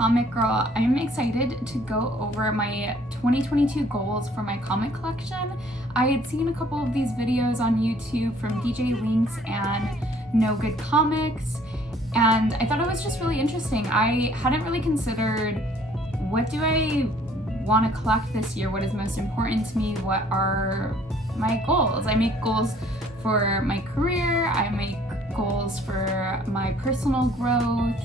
comic girl. I'm excited to go over my 2022 goals for my comic collection. I had seen a couple of these videos on YouTube from DJLinx and KnowGoodComics, and I thought it was just really interesting. I hadn't really considered, what do I want to collect this year? What is most important to me? What are my goals? I make goals for my career, I make goals for my personal growth,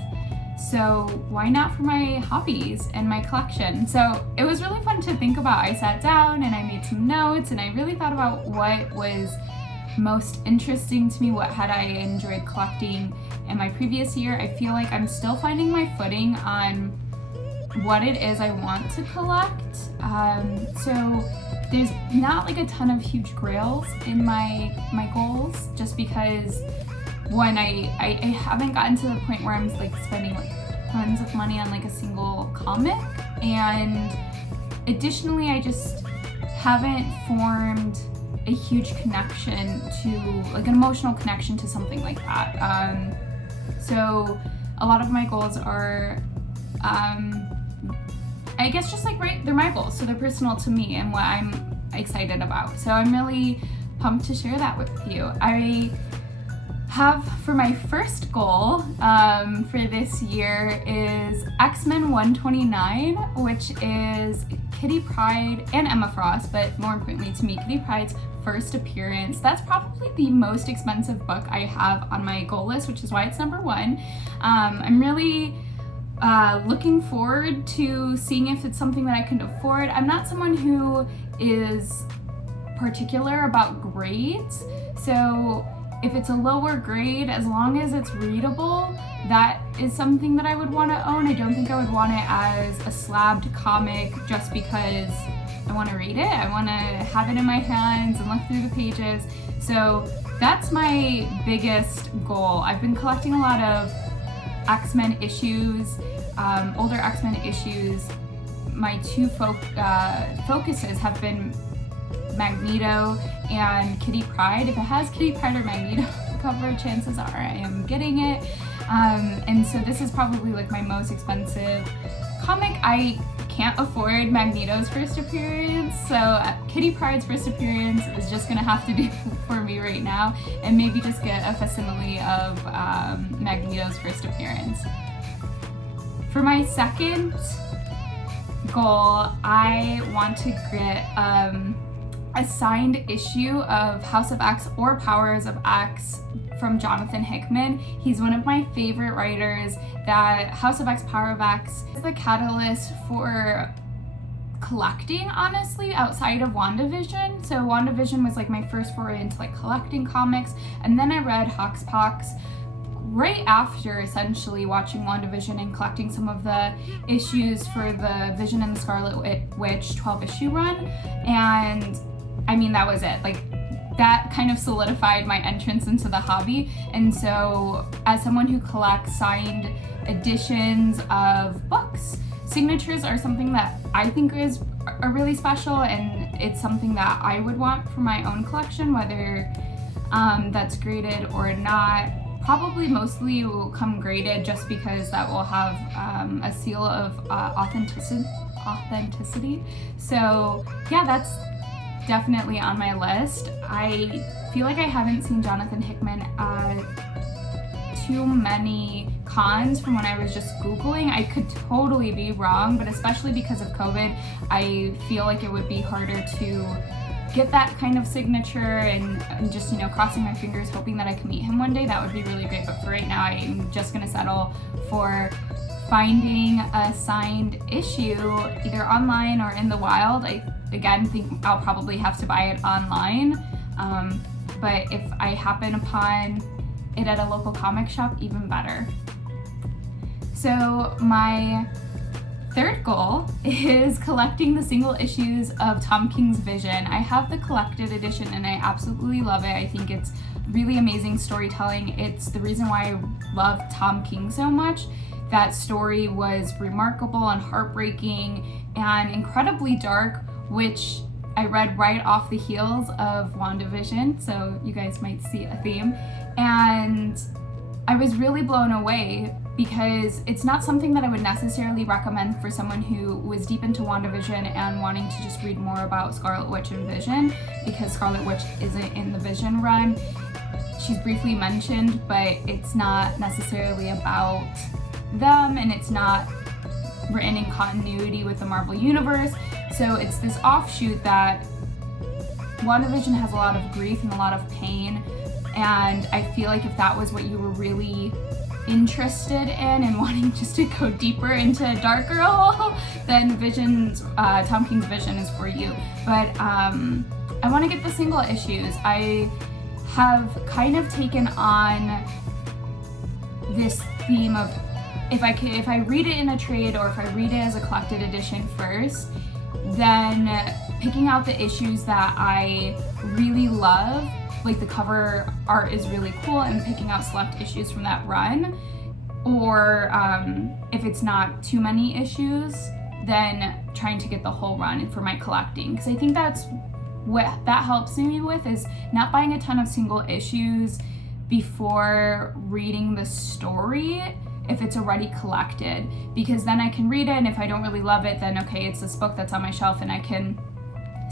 so why not for my hobbies and my collection? So it was really fun to think about. I sat down and I made some notes and I really thought about what was most interesting to me, what had I enjoyed collecting in my previous year. I feel like I'm still finding my footing on what it is I want to collect. So there's not like a ton of huge grails in my goals, just because one, I haven't gotten to the point where I'm like spending like tons of money on like a single comic, and additionally I just haven't formed a huge connection to, like an emotional connection to something like that. So a lot of my goals are I guess just like, right, they're my goals, so they're personal to me and what I'm excited about. So I'm really pumped to share that with you. I have, for my first goal for this year, is X-Men 129, which is Kitty Pryde and Emma Frost, but more importantly to me, Kitty Pryde's first appearance. That's probably the most expensive book I have on my goal list, which is why it's number one. I'm really looking forward to seeing if it's something that I can afford. I'm not someone who is particular about grades, so if it's a lower grade, as long as it's readable, that is something that I would want to own. I don't think I would want it as a slabbed comic just because I want to read it. I want to have it in my hands and look through the pages. So that's my biggest goal. I've been collecting a lot of X-Men issues, older X-Men issues. My two focuses have been Magneto and Kitty Pryde. If it has Kitty Pryde or Magneto cover, chances are I am getting it. And so this is probably like my most expensive comic. I can't afford Magneto's first appearance, so Kitty Pryde's first appearance is just gonna have to do for me right now, and maybe just get a facsimile of Magneto's first appearance. For my second goal, I want to get a signed issue of House of X or Powers of X from Jonathan Hickman. He's one of my favorite writers. That House of X, Power of X is the catalyst for collecting, honestly, outside of WandaVision. So WandaVision was like my first foray into like collecting comics, and then I read HOXPOX right after essentially watching WandaVision and collecting some of the issues for the Vision and the Scarlet Witch 12-issue run, and I mean, that was it. Like, that kind of solidified my entrance into the hobby. And so as someone who collects signed editions of books, signatures are something that I think are really special, and it's something that I would want for my own collection, whether that's graded or not. Probably mostly will come graded, just because that will have a seal of authenticity. So yeah, that's definitely on my list. I feel like I haven't seen Jonathan Hickman at too many cons from when I was just Googling. I could totally be wrong, but especially because of COVID, I feel like it would be harder to get that kind of signature, and just, you know, crossing my fingers hoping that I can meet him one day. That would be really great, but for right now I'm just gonna settle for finding a signed issue either online or in the wild. I again think I'll probably have to buy it online, but if I happen upon it at a local comic shop, even better. So my third goal is collecting the single issues of Tom King's Vision. I have the collected edition and I absolutely love it. I think it's really amazing storytelling. It's the reason why I love Tom King so much. That story was remarkable and heartbreaking and incredibly dark, which I read right off the heels of WandaVision, so you guys might see a theme. And I was really blown away because it's not something that I would necessarily recommend for someone who was deep into WandaVision and wanting to just read more about Scarlet Witch and Vision, because Scarlet Witch isn't in the Vision run. She's briefly mentioned, but it's not necessarily about them, and it's not written in continuity with the Marvel Universe. So it's this offshoot that WandaVision has a lot of grief and a lot of pain, and I feel like if that was what you were really interested in and wanting just to go deeper into a darker hole, then Tom King's Vision is for you. But I want to get the single issues. I have kind of taken on this theme of if I read it in a trade, or if I read it as a collected edition first, then picking out the issues that I really love, like the cover art is really cool, and picking out select issues from that run, or if it's not too many issues, then trying to get the whole run for my collecting, because I think that's what that helps me with, is not buying a ton of single issues before reading the story if it's already collected, because then I can read it, and if I don't really love it, then okay, it's this book that's on my shelf and I can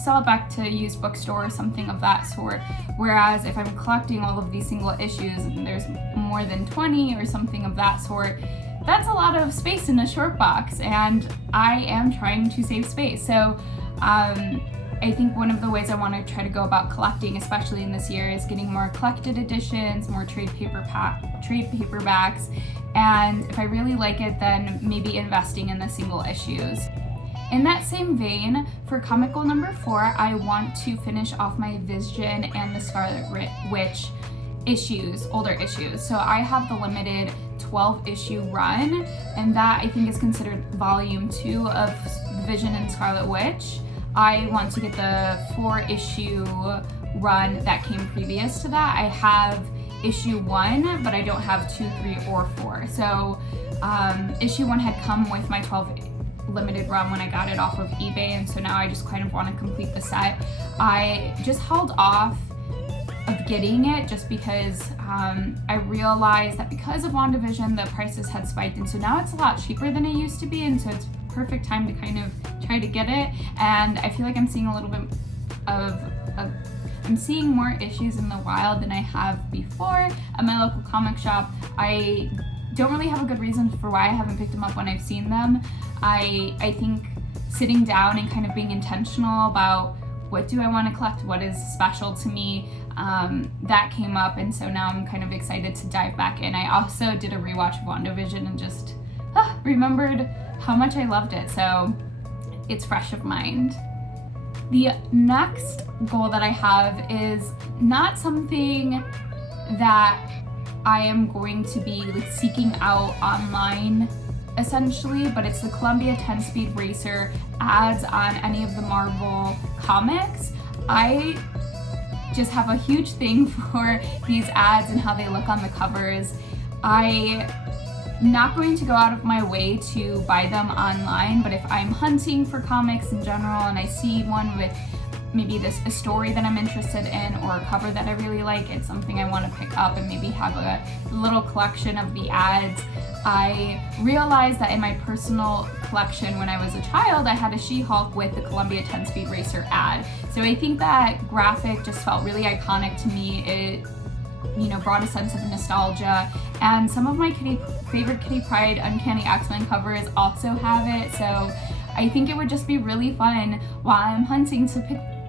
sell it back to a used bookstore or something of that sort. Whereas if I'm collecting all of these single issues and there's more than 20 or something of that sort, that's a lot of space in a short box, and I am trying to save space. So I think one of the ways I want to try to go about collecting, especially in this year, is getting more collected editions, more trade paperbacks, and if I really like it, then maybe investing in the single issues. In that same vein, for comic goal number 4, I want to finish off my Vision and the Scarlet Witch issues, older issues. So I have the limited 12-issue run, and that I think is considered volume 2 of Vision and Scarlet Witch. I want to get the 4-issue run that came previous to that. I have issue 1, but I don't have 2, 3, or 4. So issue 1 had come with my 12 limited run when I got it off of eBay, and so now I just kind of want to complete the set. I just held off of getting it just because I realized that because of WandaVision, the prices had spiked, and so now it's a lot cheaper than it used to be, and so it's perfect time to kind of try to get it. And I feel like I'm seeing a little bit of I'm seeing more issues in the wild than I have before at my local comic shop. I don't really have a good reason for why I haven't picked them up when I've seen them. I think sitting down and kind of being intentional about what do I want to collect, what is special to me, that came up, and so now I'm kind of excited to dive back in. I also did a rewatch of WandaVision and just remembered how much I loved it, so it's fresh of mind. The next goal that I have is not something that I am going to be seeking out online essentially, but it's the Columbia 10-speed racer ads on any of the Marvel comics. I just have a huge thing for these ads and how they look on the covers. I'm not going to go out of my way to buy them online, but if I'm hunting for comics in general and I see one with maybe a story that I'm interested in or a cover that I really like, it's something I want to pick up and maybe have a little collection of the ads. I realized that in my personal collection when I was a child, I had a She-Hulk with the Columbia 10-speed racer ad. So I think that graphic just felt really iconic to me. It brought a sense of nostalgia, and some of my favorite Kitty Pryde Uncanny X-Men covers also have it, so I think it would just be really fun while I'm hunting to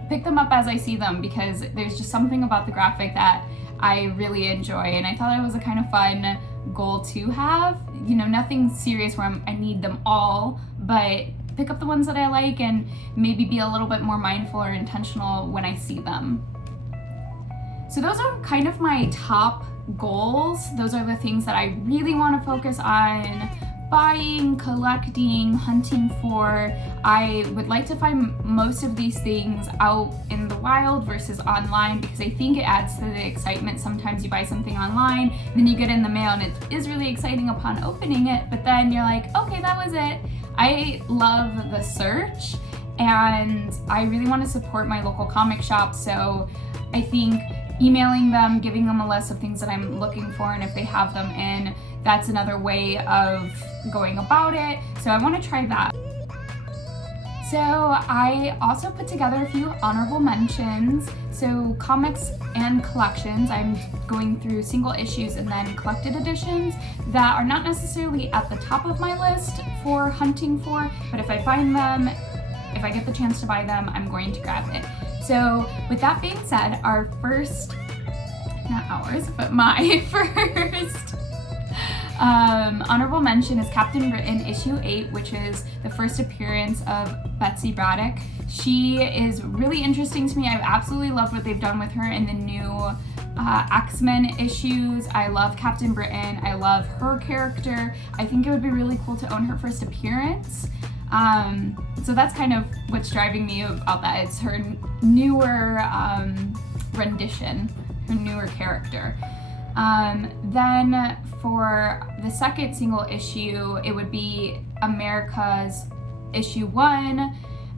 pick them up as I see them, because there's just something about the graphic that I really enjoy, and I thought it was a kind of fun goal to have. Nothing serious where I need them all, but pick up the ones that I like and maybe be a little bit more mindful or intentional when I see them. So those are kind of my top goals. Those are the things that I really want to focus on buying, collecting, hunting for. I would like to find most of these things out in the wild versus online, because I think it adds to the excitement. Sometimes you buy something online, then you get it in the mail and it is really exciting upon opening it, but then you're like, okay, that was it. I love the search, and I really want to support my local comic shop, so I think emailing them, giving them a list of things that I'm looking for, and if they have them in, that's another way of going about it. So I want to try that. So I also put together a few honorable mentions. So comics and collections, I'm going through single issues and then collected editions that are not necessarily at the top of my list for hunting for, but if I find them, if I get the chance to buy them, I'm going to grab it. So with that being said, our first, not ours, but my first honorable mention is Captain Britain issue 8, which is the first appearance of Betsy Braddock. She is really interesting to me. I've absolutely loved what they've done with her in the new X-Men issues. I love Captain Britain. I love her character. I think it would be really cool to own her first appearance. So that's kind of what's driving me about that. It's her newer rendition, her newer character. Then for the second single issue, it would be America's issue 1.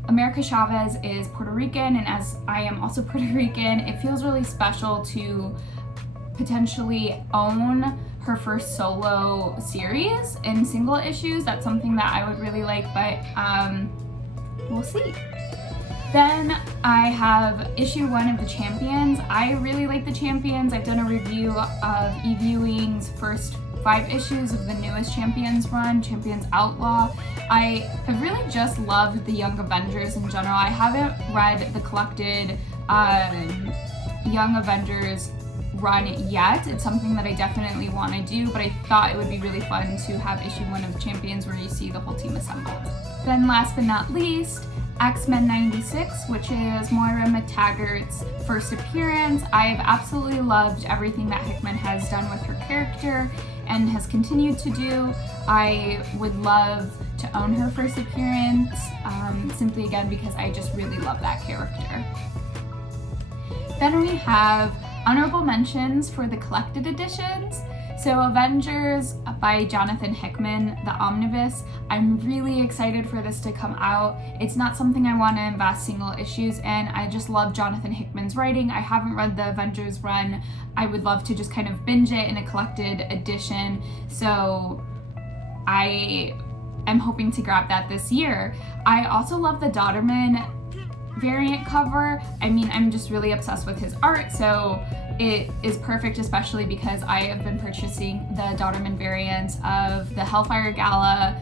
America Chavez is Puerto Rican, and as I am also Puerto Rican, it feels really special to potentially own her first solo series in single issues. That's something that I would really like, but we'll see. Then I have issue 1 of the Champions. I really like the Champions. I've done a review of Ewing's first 5 issues of the newest Champions run, Champions Outlaw. I have really just loved the Young Avengers in general. I haven't read the collected Young Avengers run yet. It's something that I definitely want to do, but I thought it would be really fun to have issue 1 of Champions where you see the whole team assembled. Then last but not least, X-Men 96, which is Moira McTaggart's first appearance. I've absolutely loved everything that Hickman has done with her character and has continued to do. I would love to own her first appearance, simply again because I just really love that character. Then we have honorable mentions for the collected editions. So Avengers by Jonathan Hickman, the omnibus. I'm really excited for this to come out. It's not something I want to invest single issues in. I just love Jonathan Hickman's writing. I haven't read the Avengers run. I would love to just kind of binge it in a collected edition. So I am hoping to grab that this year. I also love the Dodderman variant cover. I mean, I'm just really obsessed with his art, so it is perfect, especially because I have been purchasing the Dodderman variants of the Hellfire Gala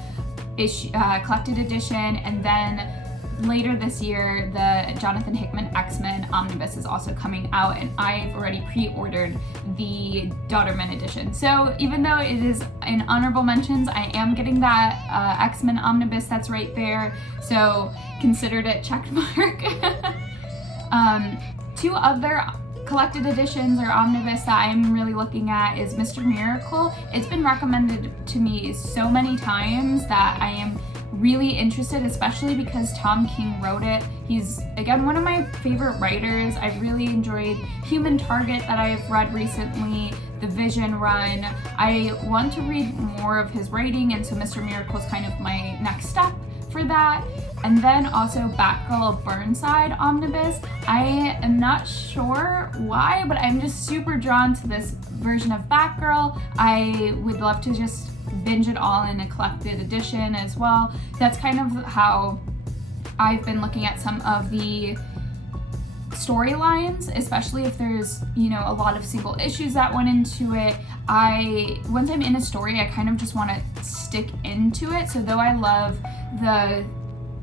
issue, collected edition, and then later this year the Jonathan Hickman X-Men omnibus is also coming out, and I've already pre-ordered the Dodderman edition. So even though it is in honorable mentions, I am getting that X-Men omnibus that's right there, so considered it checked mark. 2 other collected editions or omnibus that I'm really looking at is Mr. Miracle. It's been recommended to me so many times that I am really interested, especially because Tom King wrote it. He's, again, one of my favorite writers. I've really enjoyed Human Target that I've read recently, the Vision run. I want to read more of his writing, and so Mr. Miracle is kind of my next step for that. And then also Batgirl Burnside omnibus. I am not sure why, but I'm just super drawn to this version of Batgirl. I would love to just binge it all in a collected edition as well. That's kind of how I've been looking at some of the storylines, especially if there's, you know, a lot of single issues that went into it. Once I'm in a story, I kind of just want to stick into it. So though I love the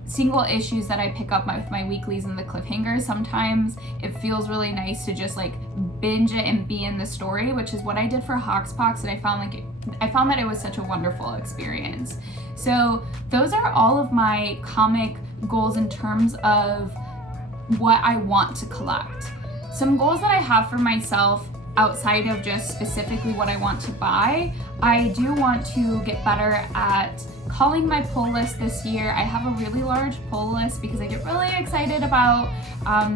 single issues that I pick up with my weeklies and the cliffhangers, sometimes it feels really nice to just like binge it and be in the story, which is what I did for Hoxpox, and I found that it was such a wonderful experience. So those are all of my comic goals in terms of what I want to collect. Some goals that I have for myself outside of just specifically what I want to buy, I do want to get better at calling my pull list this year. I have a really large pull list because I get really excited about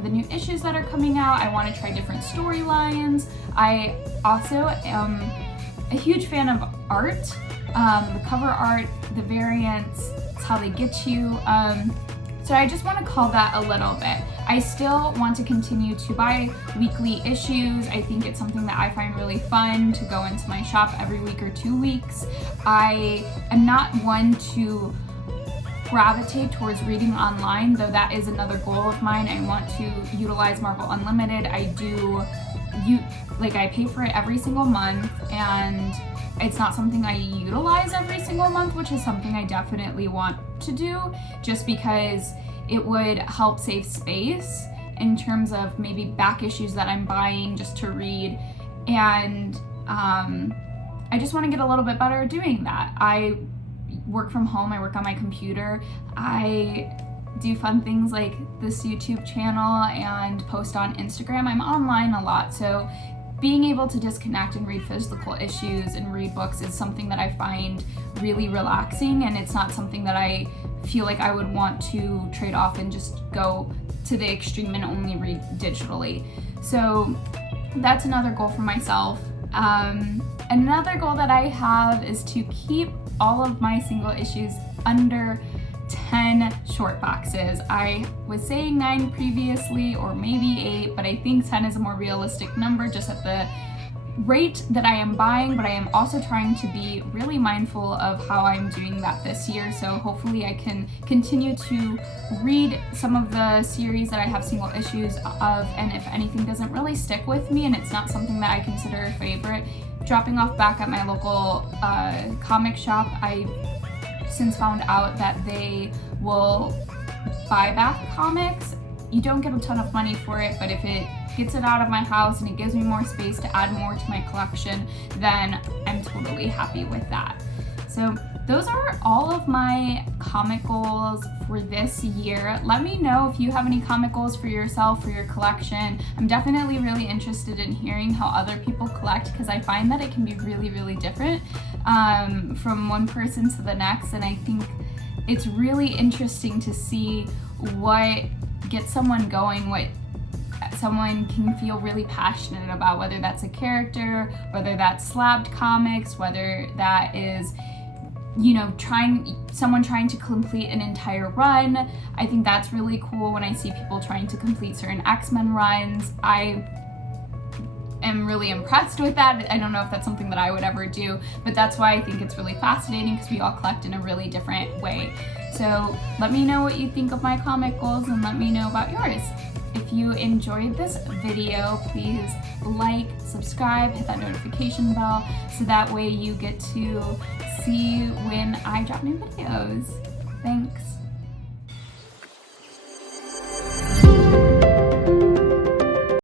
the new issues that are coming out. I want to try different storylines. I also am a huge fan of art, the cover art, the variants, it's how they get you. So I just want to call that a little bit. I still want to continue to buy weekly issues. I think it's something that I find really fun to go into my shop every week or 2 weeks. I am not one to gravitate towards reading online, though that is another goal of mine. I want to utilize Marvel Unlimited. I pay for it every single month, and it's not something I utilize every single month, which is something I definitely want to do, just because it would help save space in terms of maybe back issues that I'm buying just to read. And I just want to get a little bit better at doing that. I work from home, I work on my computer, I do fun things like this YouTube channel and post on Instagram. I'm online a lot, so being able to disconnect and read physical issues and read books is something that I find really relaxing, and it's not something that I feel like I would want to trade off and just go to the extreme and only read digitally. So that's another goal for myself. Another goal that I have is to keep all of my single issues under 10 short boxes. I was saying 9 previously, or maybe 8, but I think 10 is a more realistic number just at the rate that I am buying, but I am also trying to be really mindful of how I'm doing that this year. So hopefully I can continue to read some of the series that I have single issues of, and if anything doesn't really stick with me and it's not something that I consider a favorite, dropping off back at my local comic shop. I since found out that they will buy back comics. You don't get a ton of money for it, but if it gets it out of my house and it gives me more space to add more to my collection, then I'm totally happy with that. So those are all of my comic goals for this year. Let me know if you have any comic goals for yourself, for your collection. I'm definitely really interested in hearing how other people collect, because I find that it can be really, really different from one person to the next, and I think it's really interesting to see what gets someone going, what someone can feel really passionate about, whether that's a character, whether that's slabbed comics, whether that is, you know, someone trying to complete an entire run. I think that's really cool when I see people trying to complete certain X-Men runs. I am really impressed with that. I don't know if that's something that I would ever do, but that's why I think it's really fascinating, because we all collect in a really different way. So let me know what you think of my comic goals, and let me know about yours. If you enjoyed this video, please like, subscribe, hit that notification bell, so that way you get to see when I drop new videos. Thanks.